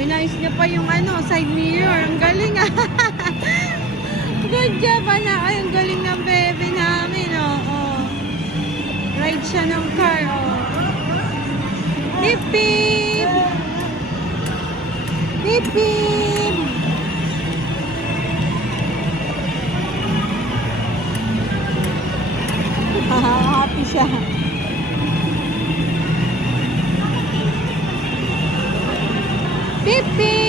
inayos niya pa yung side mirror. Ang galing ah. Good job, anak. Ay, ang galing ng baby namin, oh. Ride siya ng car, oh. Hip hip! Hip hip! Happy siya. Hip hip!